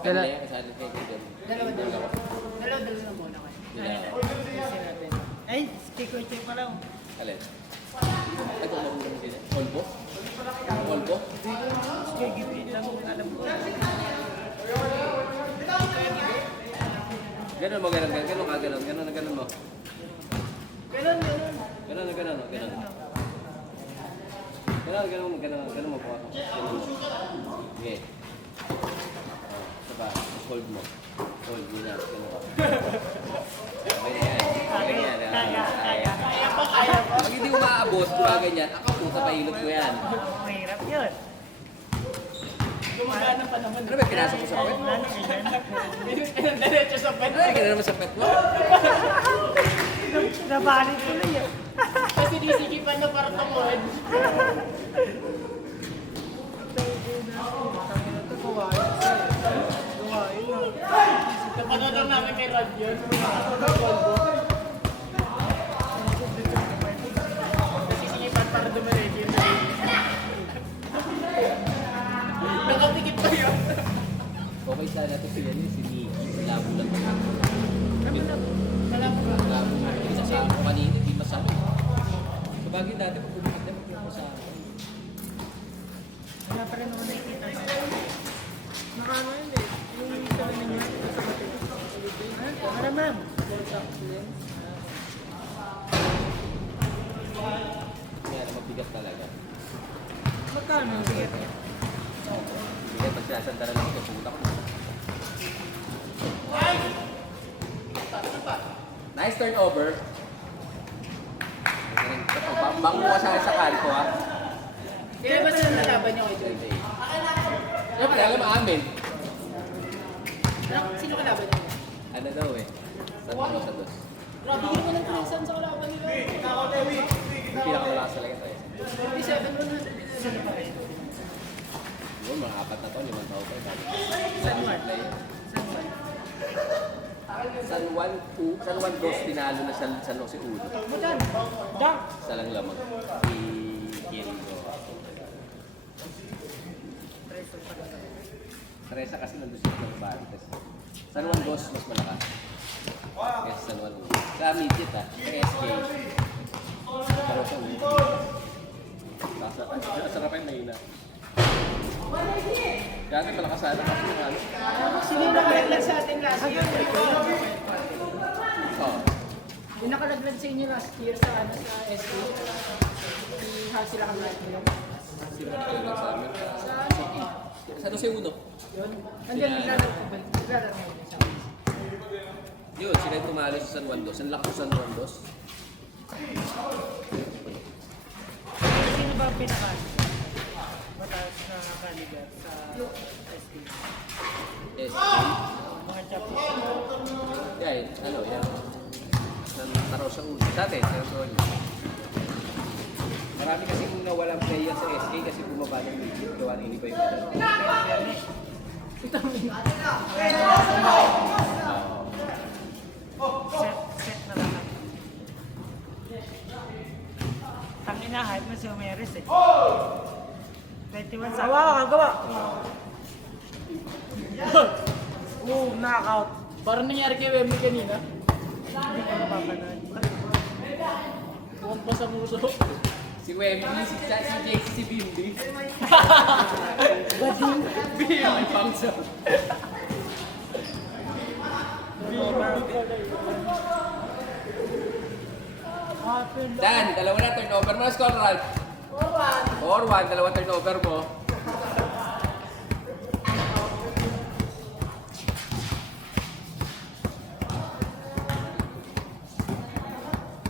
Kailan? Kasali kayo doon. Dalawa na muna kayo. Ay, sticker check pala. Alin? Ay, kung mabulang din eh. Olbo? Olbo? Sticker gipit lang kung alam ko. Ganun mo, ganun mo. Ganun mo. Ganun. Ganun mo po ako. Sige. Saba, hold mo. Hold mo na. Ganun mo. Kaya. Pag hindi mo maaabot, diba ganyan, ako po sa pailot ko yan. Mahirap yun. Gumagana pa naman. Ano ba pinasok ko sa pet? Diretso sa pet. Ano ka na naman sa pet mo? Nabalik ko na yun. Kasi disigipan na para tumuhin. Napanood lang namin kay Rod yun. Nasisigipan para dumalig yun. Nakatikip pa yun. Okay sana ito si Yanni, si Nikki. Labo lang. Malabo ka. Labo lang. Isa sa ako kanina, di masama. Sabagay dati, pag bumikit na mag-iwan sa akin. Wala pa rin ako nakikita. Nakano yun eh. Yung sabi niya, sa kapatid. Para ma'am. Kaya na mabigat talaga. Magkano? Bigat. Bigat pag sinasandara lang ito, putak mo. Nice turnover. Bango ka sa akin sa kanto ha. Kaya ba sila nalaban niyo kay Joy? Siyempre, alam mo amin. Sino kalaban niyo? Ano daw eh. Sa dos. Grabe yun mo ng pinsan sa kalaban nila. Yung pinakamalakas talaga tayo. 27 Sino pa kayo? Yun, mga 4 na taon, 5 taon pa. San Juan. San Juan 2, tinalo na San Jose 1. Magkano? Dang! Isa lang lamang. Si Kiringo. Teresa kasi nandun siya ng Bartes. San Juan 2, mas malakas. Yes, San Juan 1. Sa midget ha, sa SK. Pero sa 1. Sarap yung mahina. Dati malakas sana kasi yung ano. Sino yung nakalaglag sa atin last year? Oo. Yung nakalaglag sa inyo last year sa ano sa SK? Ihal sila kang light nila. Sino talaga sa amin? Sa SK. San Jose 1. Yun. Nandiyan naglalaro ko ba? Naglalaro ko sa amin. Yun, sila yung tumalo sa San Juan 2. Ang lakas sa San Juan 2. Sino ba ang pinaka? Mataas na kaligat sa SK? SK. Mga chapo. Yan, ano, yan. Taraw sa ulo. Dati, sa Antonio. Marami kasing nawalang player sa SK kasi bumaba ng midget. Gawa na hindi pa yung medal. Ito mo yun. Set na lahat. Tangina, hype mo si Omeres eh. 21 sa... Gawa ka, gawa! knockout. Parang nangyari kay Wembley kanina. Hindi ko napapanood. Buwan pa sa muso. Si Wembley, si JC, si Bimbi. Bading. Bimbi, pangsa. Dan, dalawa na turnover mo. Score, Ralph. 4-1, dalawa turnover mo.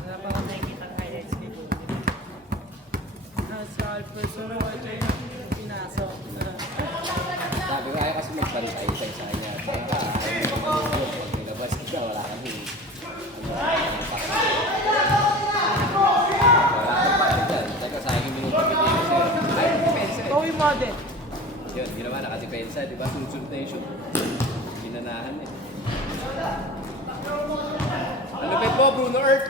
Wala pa ako nakikita ng highlights ni Bo. Nasa Alfonso na ba ito yung pinasok? Sabi ko, ayaw kasi magbantay sa kanya. Ayaw mo manunod. Pag nilabas ka, wala kang wala kang pati dyan. Teka, sayang yung minuto bibigay ko sa'yo. Ayaw mo depensa eh. Towie model. Yun, ginawa, nakadepensa, di ba? Sunod na yung shoot. Ginanahan eh. Ano ba po, Bruno Earth?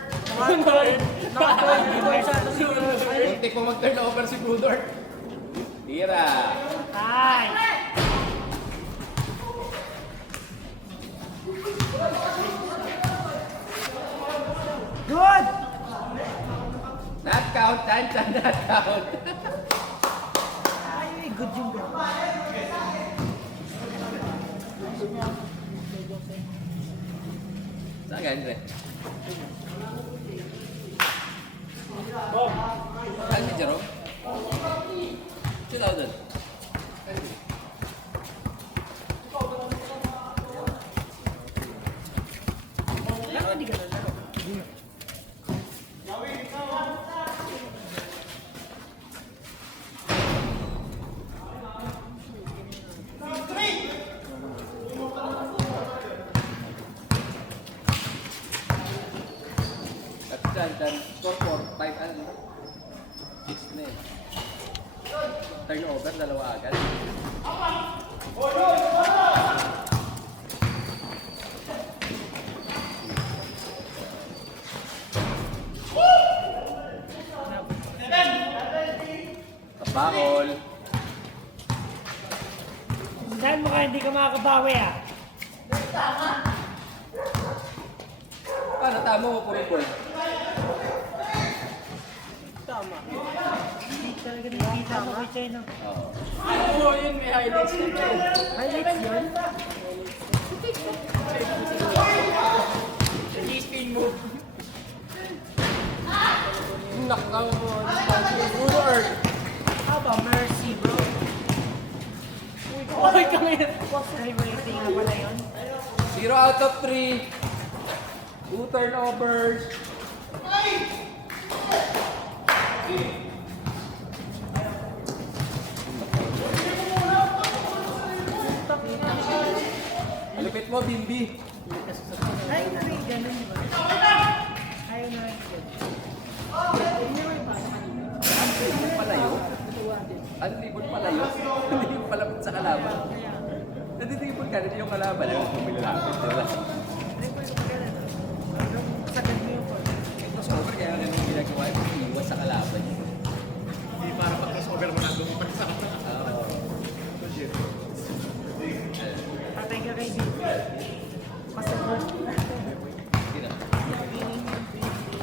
Naka-towie sa ito si Hindi ko mag-turn over si Bruno Earth. Tira. Ay! Good! Not count, Chan, not count. Ay, good yung good. Saan galing, Re? Saan si Jerome? Chill out dun. Laro, di ka na laro. At Chan, score 4, 5, ano? 6 na eh. Turnover, dalawa agad. Kapakol. Dahil mo kaya hindi ka makakabawi ah. Paano tama mo puro ball? Hindi talaga nakikita mo kay Chino. Oo. Oo, yun, may highlights na yun. Highlights yun? Spin move. Nakakaw mo. Puro earth. How about mercy, bro? Okay ka ngayon. Celebrating nga pala yun. 0 out of 3. 2 turnovers. Malupit mo, Bimbi. Ay, nari, ganun di ba? Ayaw na rin. Unlibon palayo? Unlibon palayo? Hindi yung palapit sa kalaban. Nadidibon ka, hindi yung kalaban. Ayaw mo pinalapit, diba? Sagad mo yung call. Ito over, kaya nga yung ginagawa yung iwas sa kalaban. Hindi para mag-crossover mo na lumipad sa Oo. Patay ka kay Bill. Pasabot. Sige na.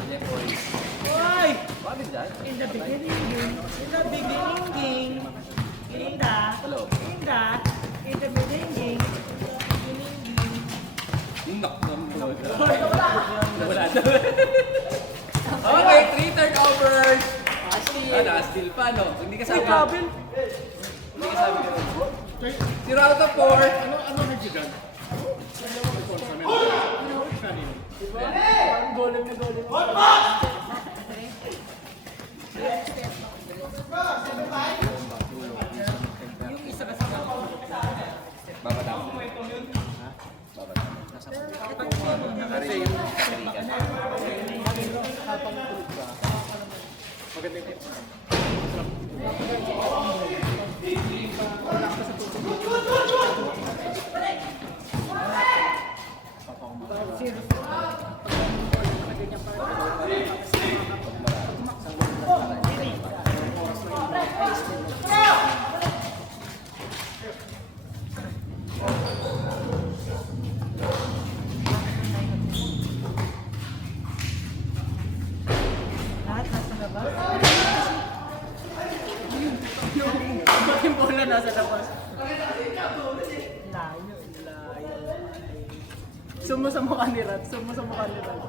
Yeah, boys. Hoy! Bakit dyan? In the beginning, in the beginning, Hello. in the beginning, Nak naman. Wala na. Okay, 3 turnovers. Ah, naka-steal pa, no? Hindi ka sabi. Hindi ka sabi ka rin. 0 out of 4. Ano nagsigan? Kanino? Golem na golem. yung isa kasi Babata mo. Babata mo. Naka-rin yung Amerika. Maganda yung lahat nasa labas. Yung bola nasa labas. Layo, layo. Sumo sa mukha ni Rat. Sumo sa mukha ni Rat.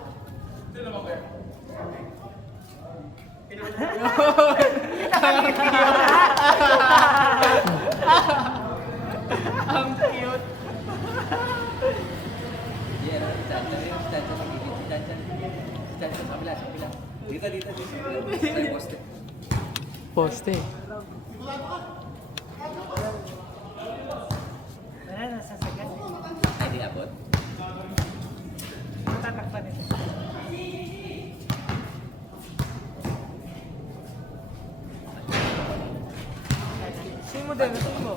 Ang cute. Yeah, no, Chan, magiging Chan, sa kabila, sa kabila. Dito. Sa poste. Poste. Wala, nasa sagad. Ay, di abot. Matatakpan ito. Simo din, simo.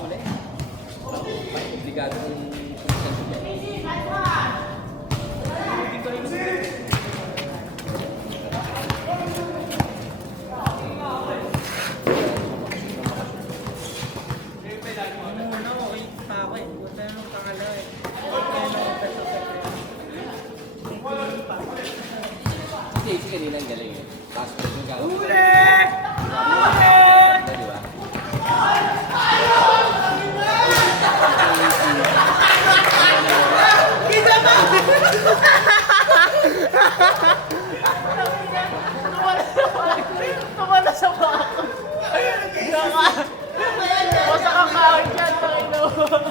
Uli. Obligado yung pumunta niya. Muna, okay pa ako. JC kanina ang galing eh. Tapos yung gagawin. Uli! Di ba? Tumala sa bako. Basta kakain dyan, Panginoon.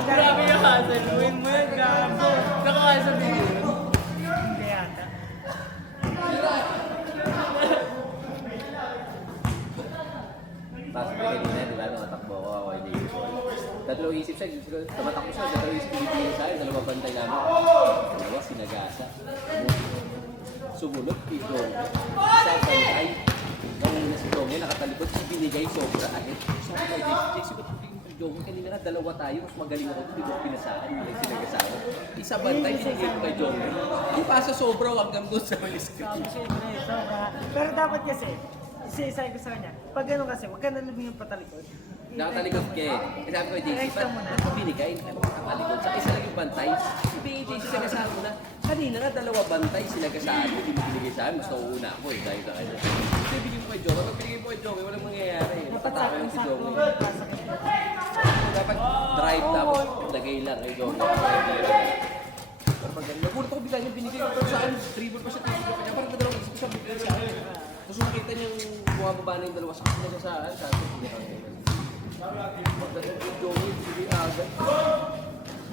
Grabe yung hassle. Win mo yan, gago. Nakakain sa video. Hindi yata. Tapos kanina, di ba, nung atakbo ko ako, hindi ko. Tatlong isip siya, tumatakbo siya, tatlong isip hindi sa akin, dalawa bantay namin. Dalawa, sinagasa. Sumunod, ito. Sa bantay, kanina si Jongel, nakatalikod, binigay sobra. Sabi ko, JC, ba't hindi Jongel? Kanina na, dalawa tayo, mas magaling ako, hindi ko pinasahan, hindi lang sinagasama. Isa bantay, binigay ko kay Jongel. Ang pasa sobra, hanggang doon sa malis ko. Sabi siyempre, sobra. Pero dapat kasi, isa-isay ko sa kanya. Pag gano'n kasi, huwag ka na lumingin patalikod. Nakatalikod ka eh. Sabi ko, JC, ba't mo binigay? Nakatalikod. Sa isa lang yung bantay. Sabi ni JC, sinagasaan mo na. Kanina na, dalawa bantay, sinagasaan mo. Hindi mo binigay sa akin. Mas nauuna ako eh, dahil sa kanya. Kasi binigay mo kay Joey. Pag binigay mo kay Joey, walang mangyayari eh. Dapat Matatakaw si sakto. Joey. Dapat drive tapos lagay lang kay Joey. Pero pag ganun, nagulat ako bigla niya binigay ko. Pero saan, dribble pa siya, dribble pa niya. Parang dalawang isip siya, binigay sa akin. Tapos makita niyang bumababa na yung dalawa sa akin sa saan. Sabi ko, hindi ako. Pagdating kay Joey, hindi agad.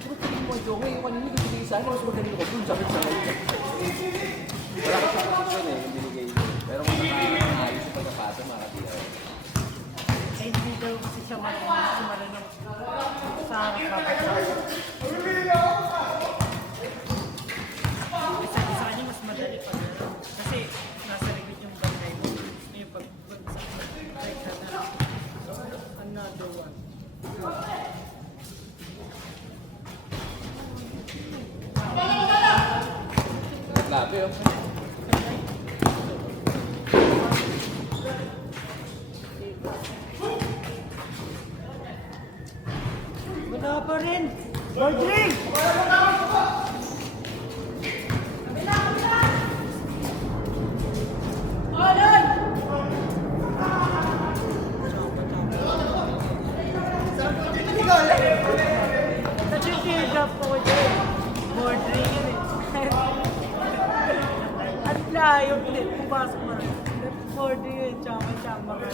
Pero tingin mo kay Joey, yung kanina yung binigay sa akin, mas magaling ako dun, sakit sa akin. Wala ka sa posisyon eh, yung binigay niya. Pero kung nakaayos yung pagkapasa, makatira. Eh, hindi daw kasi siya marunong sa harap kapag sa kanya mas madali pag kasi nasa likod yung bantay mo. Yung pagbagsak na break na another one. Grabe oh. Wala pa rin! Rodrigue! Nag-cheer-up ko dyan. Rodrigue yun eh. At layo ulit. Pumasok mo rin. Rodrigue yun. Tsama-tsama ka.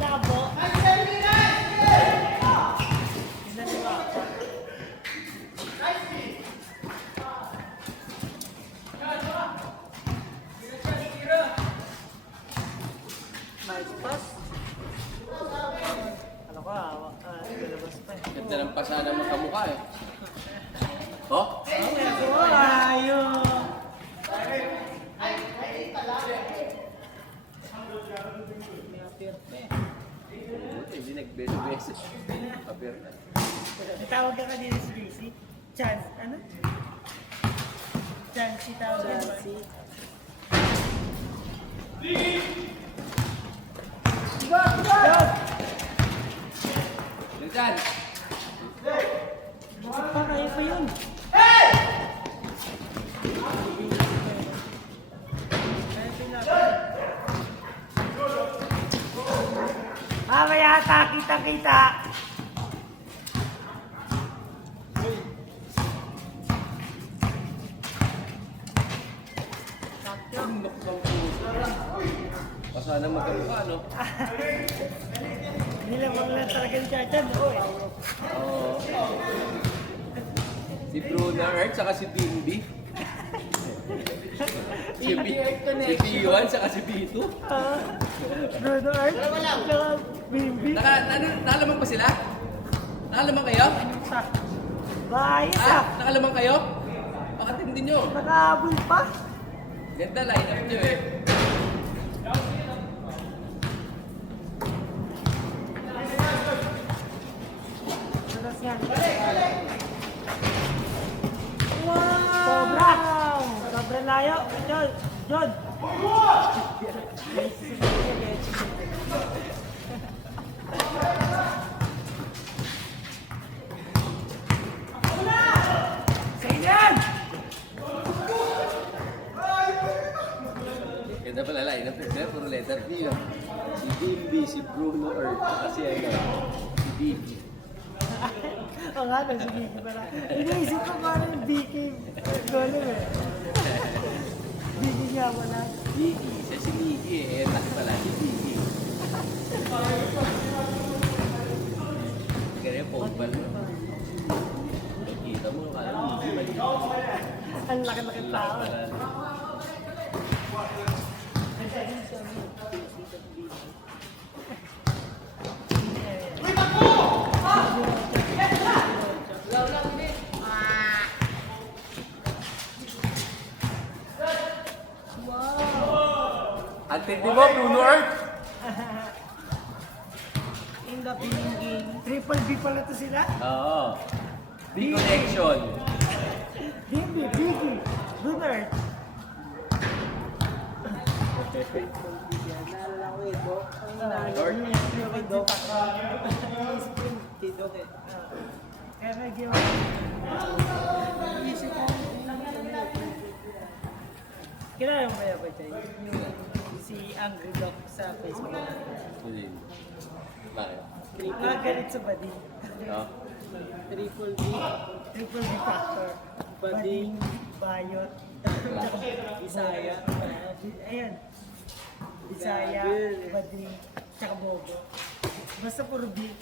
Labo. Nice pass. Ano ko, lalabas pa eh. Ganda ng pasada mo kamukha eh. Oh? Ayo! Buti, hindi nag-beses. Appear na. Tawag ka kanina si JC? Chance, ano? Chance, tawag ka ba? Yung dyan! Masok pa, kaya pa yun. Mamaya ata, kita-kita. Tunok ng puso. Pasada magkamukha, no? Nilamang lang talaga ni Chachan, oh eh. Oo. Si Bruno Earth, saka si Bimbi. Si B1, saka si B2. Bruno Art, tsaka Bimbi. Nakalamang pa sila? Nakalaman kayo? Bayos Nakalaman kayo? Pakatindi nyo. Nakahabol pa. Ganda line-up nyo eh. Sobra. Sobra layo. John. John. Sayan! Ganda pala line-up nyo. Puro letter B. No? Si Bimby, si Bruno, or kasi ano, si Bibi. Oo nga, si Vicky pala. Iniisip ko paano yung Vicky Golem eh. Vicky nga wala. Bibi, siya si Miki eh. Laki pala si Bibi. Kaya Pogba no? Nakita mo, kala Miki mali. Ang laki-laki tao. Ang tindi mo, Bruno Earth! In the billing game. Triple B pala to sila? Oo. Big connection. Bimbi, Vicky, Brunner. Lord. Kaya medyo... Isip ko. Kilala mo ba yan, Batay? Yung si Angry Dog sa Facebook. Hindi. Bakit? Nagalit sa badi. No? Triple B factor. Bading, Bayot, Bisaya. Ayan. Bisaya, Bading, tsaka Bobo. Basta puro B.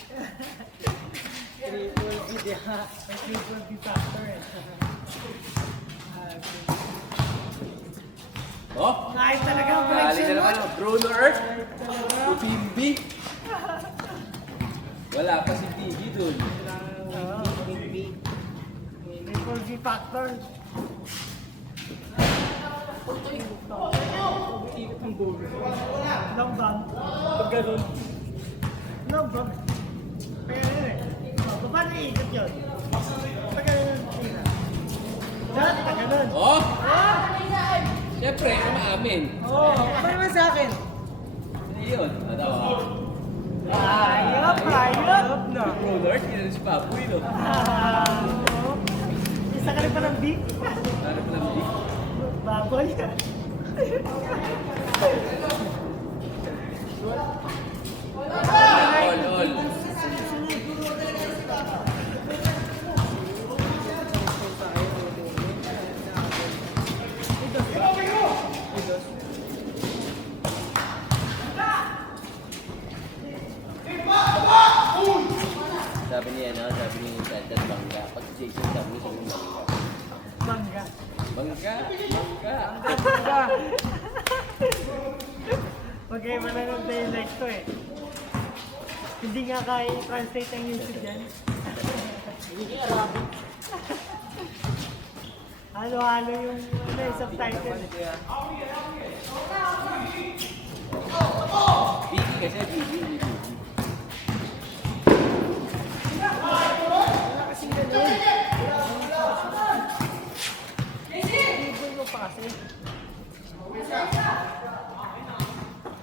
Triple B, di ha? May triple B factor eh. Oh? Kahit talaga ang Kali connection na mo. naman ang Bruno Earth. Talaga. Si Bimby. Wala pa si Bibi dun. Oo. Triple B factor. Long bang. Pag ganun. Long bang. Pero eh. Paano iikot yun? Pag ganun. Diyan, pag ganun. Oh? Siyempre, kumaamin. Oo. Ano naman sa akin? Ayun. Ano? Ayop, ayop na. Bruno Earth, yun si Papoy, no? Isa ka rin pa ng beat. Ano pa lang Big? Baboy. All. Sabi niya, no? Sabi ni Dad Bangga. Pag si Jason sabi niya, sabi niya Bangga. Mangga. Bangga! Magkaiba na ng dialect ko eh. Hindi nga kaya i-translate ang YouTube dyan. Halo-halo yung subtitle. Biggie kasi, Biggie. Wala kasing ganun. Dribble mo pa kasi.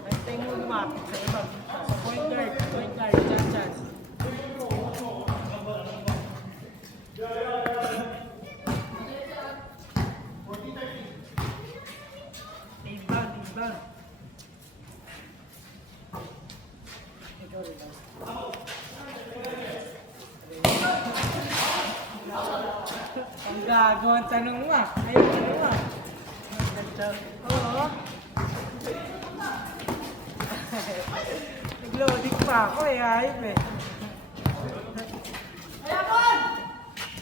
Next time mo lumapit sa iba. Sa point guard, chance. Inbound. Ikaw rin lang. Ang gago ang tanong mo ah. Ayaw tanong mo ah. Oo. Nag-loading pa ako eh. Ayop eh.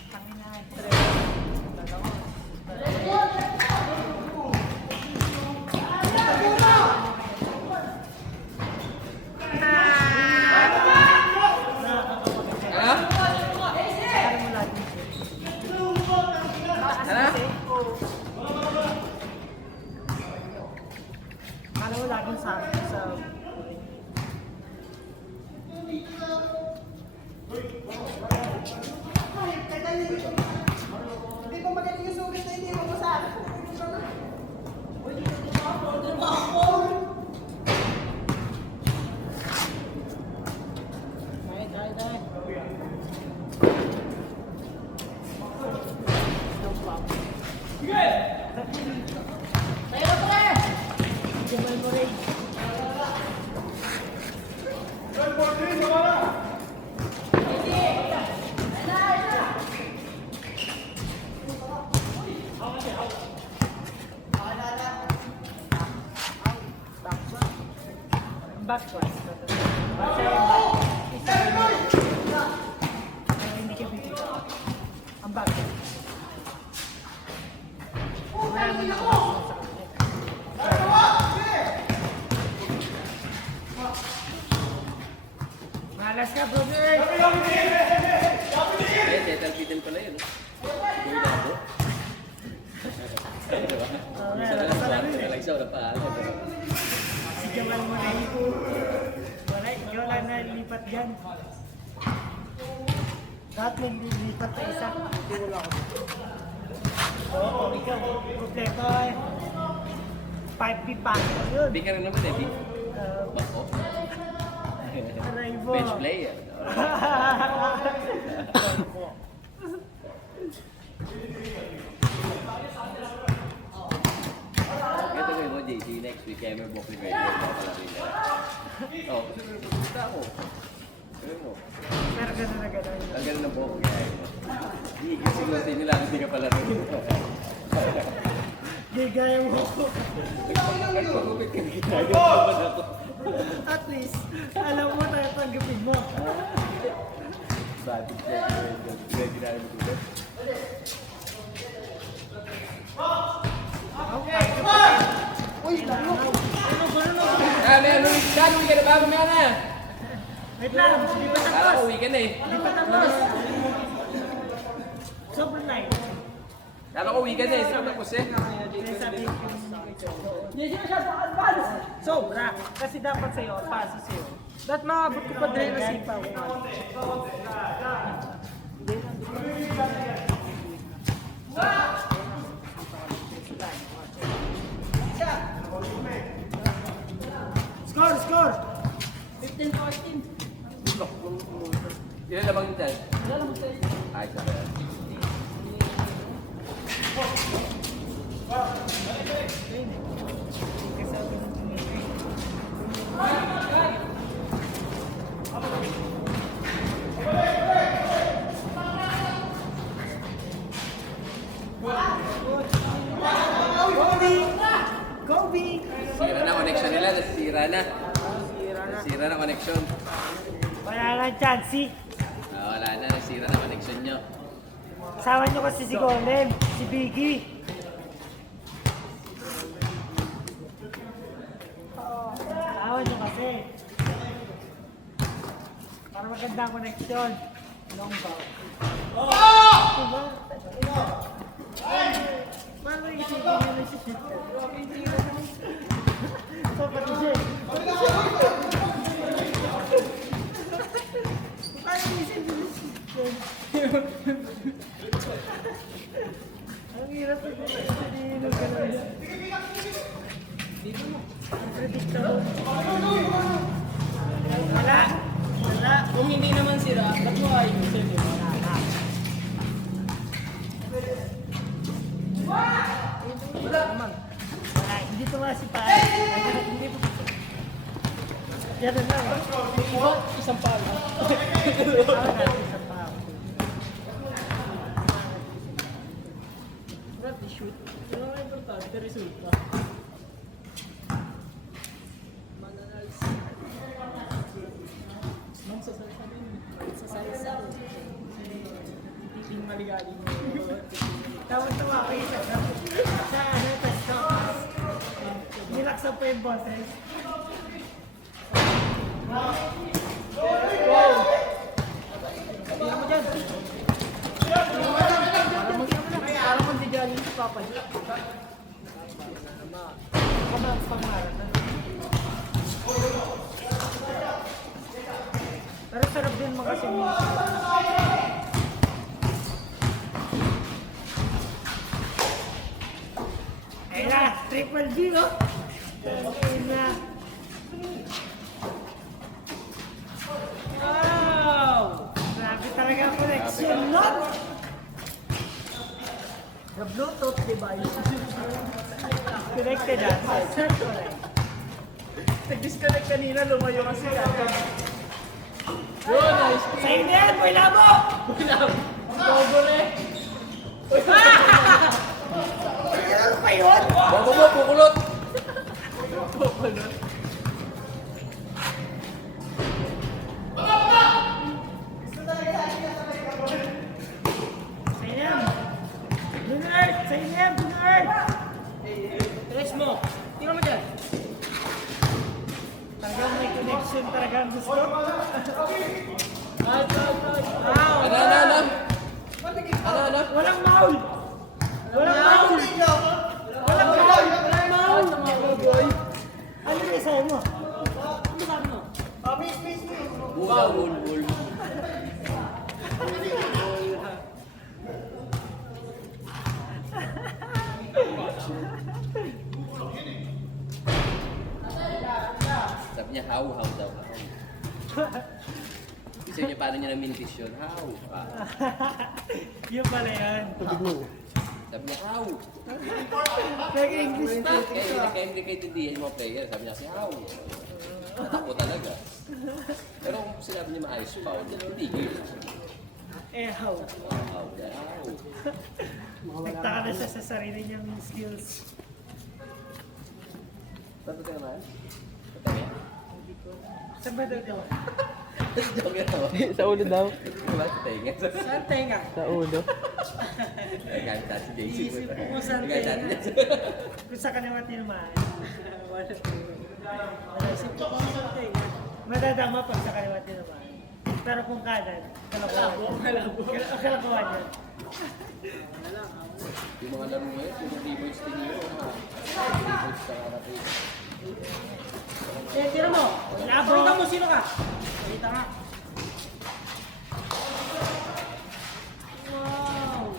Tangina, tres. Dalawa. Ha? Eh, Tetel Pitel pala yun. Boy Labo. Diba? Isa na lang ba? Isa na pangalan. Si Jamal mo na ito. Wala, ikaw lang nalipat dyan. Lahat may lilipat na isa. Hindi wala ako. Oo, ikaw. Kompleto eh. 5 pipa. Yun. Hindi ka rin naman eh, di? Bako. Aray mo. Bench player. Ito ko mo, JC, next week, kaya may book ni Greg. Oh, pupunta ako. Sabi mo, Pero gano'n na gano'n. ang gano'n ng book niya. Hindi, siguro nila, hindi ka pala rin. Di gaya mo ako. Nagpagupit ka na At least, alam mo tayo tanggapin mo. Batik siya, Greg, ginaya mo dito. Uy, ano? Ano ba na? Ah, may ano, uwi ka na ba? Mamaya na. Wait lang, di pa Kala tapos. ko uwi ka na eh. Di pa tapos. Sobrang light. Kala ko uwi ka na eh. Sino tapos eh? Kaya sabi ko, sobra. Kasi dapat sa'yo, paso sa'yo. Dapat makabot ko pa din na sipa ko. Score, score! 15-14. Ilan na bang yung dyan? Wala lang sa'yo. Ay, sabi yan. Kobe! Sira na connection nila. Nasira na. Nasira na connection. Wala lang chance. Ah, wala na. Nasira na connection nyo. Sama nyo kasi si Golem, si Biggie. Sama nyo kasi. Para maganda ang connection. Long bow. Diba? Paano isipin nyo na si Shit? So, pati siya. Paano isipin nyo si Shit? Ang hirap na sabihin ng gano'n. Unpredictable. Wala. Wala. Kung hindi naman sila, ba't mo ayaw mo sila? Wala naman. Wala. Hindi tumaas si Pare. Hindi po. Ganun lang. Iba, isang pala. Ako natin sa pao. Ba't i-shoot? Ano ang importante? Resulta. Mananals. Ma'am, sa salsa din. Sa salsa. Titing maligaling mo. Tawa-tawa ko isa. Sa ano, pesto. Nilaksan pa yung boses. Tingnan mo dyan. Parang magdigaling si Papa dyan. Pero sarap din mga sinis. Ayun na, triple B, oh. Ayun na. Wow! Grabe talaga ang connection, no? The Bluetooth device. Connected ah. Correct. Nag-disconnect kanina, lumayo kasi kaya. Yun, nice. Sa'yo na yan, boy labo! Ang bobo na eh. Ano pa yun? Bobo mo, pukulot! Sa'yo na yan. Blue Earth! Sa'yo na yan, Blue Earth! Tres mo. Tingnan mo dyan. Talagang may connection talaga ang gusto. At foul! Walang foul! Walang foul! Out sa mga boy. Ano yung sa'yo mo? Ano sabi mo? Bula, bul. Sabi niya, how daw, how. Isa niya, paano niya na-mintis yun? How? Yun pala yan. Sabi niya, how? Nag-English pa. Kaya naka-implicated din yung mga player. Sabi niya kasi, how? Natakbo talaga. Pero kung sinabi niya maayos, foul, hindi good. Eh, how? How? How? Nagtaka na siya sa sarili niyang skills. Ba't ka naman? Ba't yan? Saan ba daw ito? Joke yan ako. Sa ulo daw. Diba? Tenga. Saan tenga? Sa ulo. Galit tayo si JC. Iisip ko kung saan Galit tayo tenga. si JC. Kung sa kaliwa tinamaan. Naisip ko kung saan tenga. Madadama pag sa kaliwa tinamaan. Pero kung kanan, kalakuhan yan. Yung mga laro ngayon, yung B-boys din yun. B-boys sa karate. Eh, tira mo. Nakapagod mo, sino ka? Kita nga.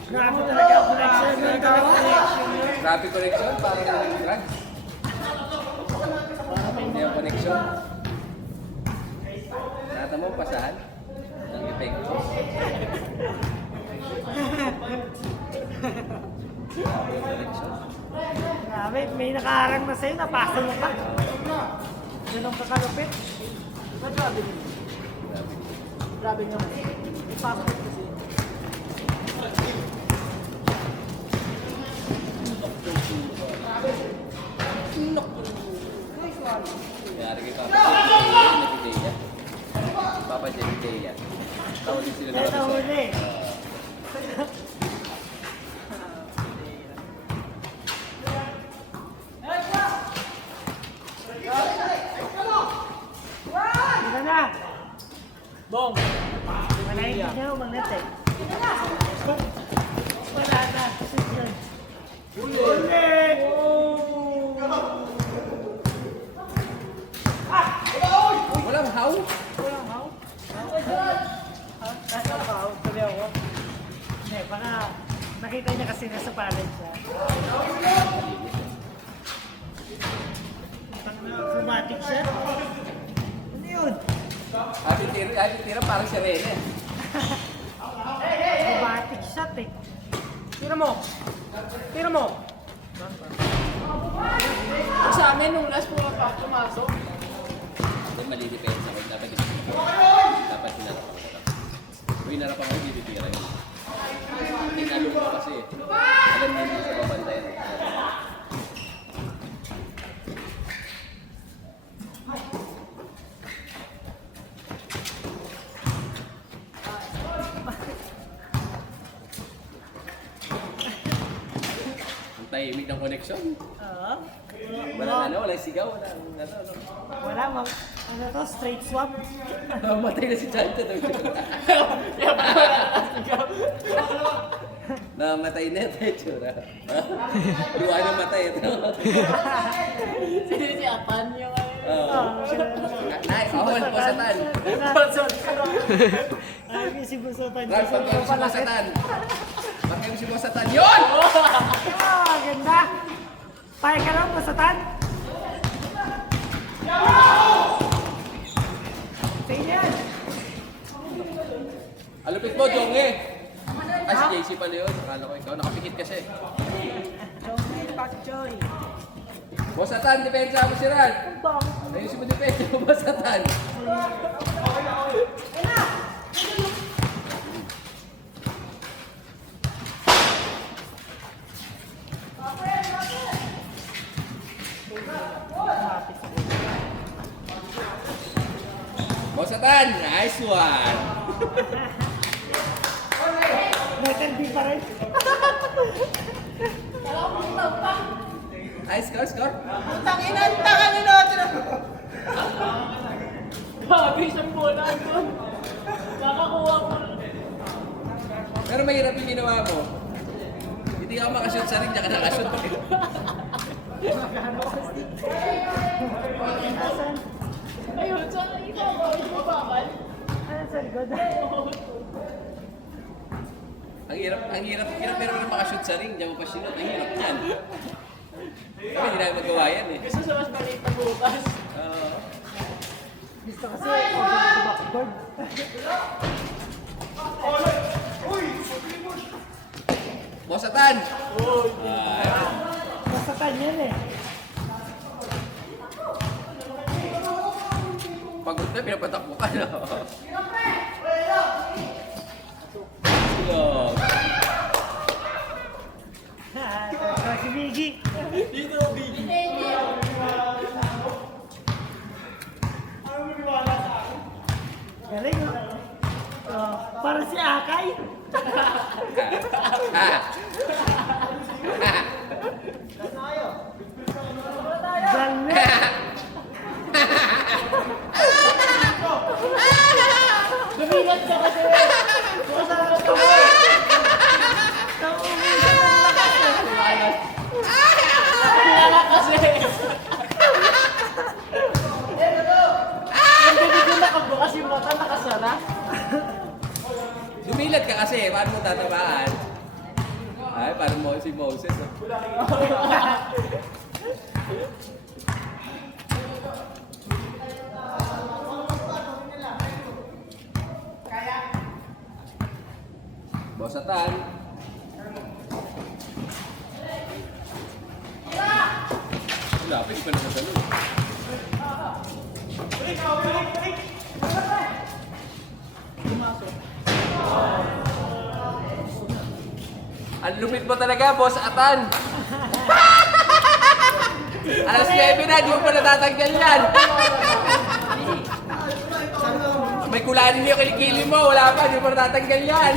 Grabe talaga ang connection. Traffic connection, parang yung drugs. Hindi ang connection. Nata mo, pasahan. Ang epekto. Grabe yung connection. Grabe, may nakaharang na sa'yo, napasa mo pa. Ganun ka kalupit. Ba't grabe din? Grabe. Grabe naman. Ipasok ko kasi. Kaya rin kay Papa J. Papa J. Tawag din sila Kaya sa- nahuli. Diba na? Bong! Malayin niya ang magnet eh. Wala na. Ulit! Walang how? Nasa pa ako, sabi ako. Hindi, baka nakita niya kasi nasa palad siya. Acrobatic siya. Ano yun? Happy tira parang si Rene. Acrobatic shot eh. Tira mo! Tira mo! Sa amin, nung last pumasok, Doon malidepensa ko. Dapat hinarap ako. Kung hinarap ako, bibitira yun. Tinalo ko kasi. Alam niyo hindi sa babantayan. Ang tahimik ng connection. Oo. Walang sigaw, walang Wala, ano to, straight swap. Namatay na si Chanta daw. Namatay na ito, tsura. Luwa na matay ito. si Atan yung Nay, ahol po sa tan. Ay, si Busotan. Ralph, pagkain si Bosatan. Pagkain si Bosatan. Yun! Ah, ganda. Paya ka lang, Busotan. Sige yan. Alupit mo, Jonge. Ay, si JC pala yun. Akala ko ikaw. Nakapikit kasi. Joy, Pak Joy. Bosatan, depensa mo si Ralph. Ayusin mo depensa mo, Bosatan. Bosatan, nice one. Metal B pa rin. Ay, score. Grabe, isang bola doon. Nakakuha ko. Pero mahirap yung ginawa mo. Hindi ako makashoot sa ring, tsaka nakashoot. Asan? Ayun, so ikaw babal. Asan sa likod? Ang hirap pero makashoot sa ring, diyan mo pa sinot. Ang hirap niyan. Kaya hindi namin magawa yan eh. Gusto sa mas maliit na bukas. Gusto kasi over to backboard. Bosatan! Basta kanyan eh. Pagod na, pinapatakbo ka na. Silog. Si Biggie. Galing oh. Para si Akay. Galing. Lumilat ka kasi. Kilala kasi. Ang gabi ko nakabukas yung mata, nakasara. Lumilat ka kasi, paano mo tatabaan? Ay, parang mo si Moses. Oh. Bosatan. Wala pa, hindi pa nakasalo. Ang lupit mo talaga, Boss Atan. Alas 9 na, di mo pa natatanggal yan. May kulanin yung kilikili mo, wala pa, di mo natatanggal yan.